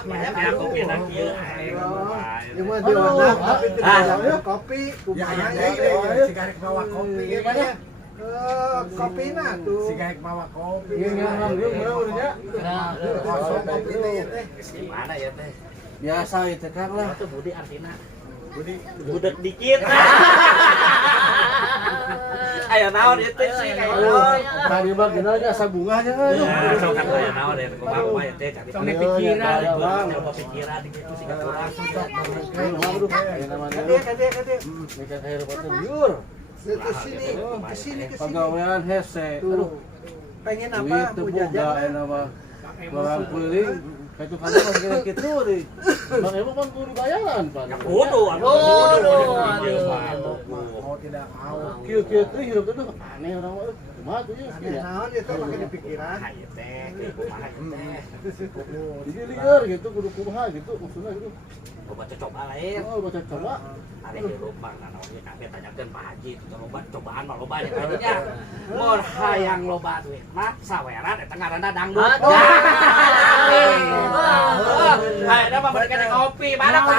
wah banyak ya kopi enak ieu. Cuma di warna tapi tidak kopi. Ya sigarek bawa kopi gimana? Kopi nah tuh. Sigarek bawa kopi. Kosong kopi teh. Gimana ya teh? Biasa itu kan lah. Itu budi artina. Budek dikit. Ayo naon itu sih kayak naon. Tadi mah gini aja asa bunganya kan. Ya, sok kan aya naon ya ku mah ya teh cari pikiran. Coba pikiran gitu sih kan urang. Kade. Ini kan air kotor liur. Kesini. Pegawaian hese. Aduh. Pengen apa? Mau jajan apa? Barang keliling. Itu kan kira gitu nih. Bang Ebo kan kudu bayaran kan. Kudu, Mau tidak mau. Kieu-kieu teh hirup itu aneh orang mah. Kumaha tuh ya? Naon itu pakai di pikiran. Ayo teh, kumaha teh. Jadi lieur gitu kudu kumaha gitu maksudnya gitu. Coba coba lain. Oh, baca coba. Ari hirup mah naonnya kabeh tanyakeun Pak Haji itu loba cobaan mah loba nya kayaknya. Mun hayang loba duit mah saweran eta ngaranna dangdut. Ayo mah berikan kopi, mana Pak?